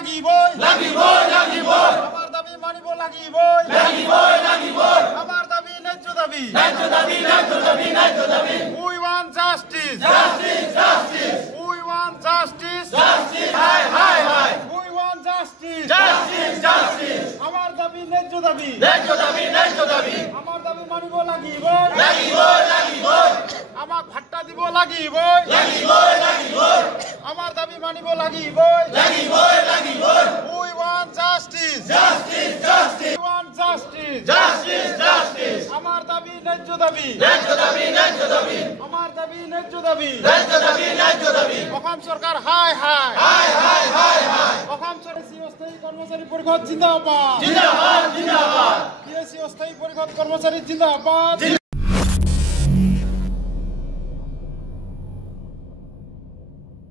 লাগিবই লাগিবই লাগিবই আমার দাবি মানিব লাগিবই লাগিবই লাগিবই আমার দাবি ন্যায্য দাবি ন্যায্য দাবি ন্যায্য দাবি ন্যায্য দাবি we want justice justice justice we want justice justice হাই হাই হাই we want justice justice justice আমার দাবি ন্যায্য দাবি ন্যায্য দাবি ন্যায্য দাবি আমার দাবি মানিব লাগিবই লাগিবই লাগিবই আমাক ভাট্টা দিব লাগিবই লাগিবই লাগিবই আমার দাবি মানিব লাগিবই লাগিবই লাগিবই we want justice justice justice we want justice justice justice আমার দাবি ন্যায্য দাবি ন্যায্য দাবি ন্যায্য দাবি আমার দাবি ন্যায্য দাবি ন্যায্য দাবি ন্যায্য দাবি অসম সরকার হাই হাই হাই হাই হাই হাই অসম চৰকাৰী অস্থায়ী কৰ্মচাৰী পৰিষদ জিন্দাবাদ জিন্দাবাদ জিন্দাবাদ অস্থায়ী পৰিষদ কৰ্মচাৰী জিন্দাবাদ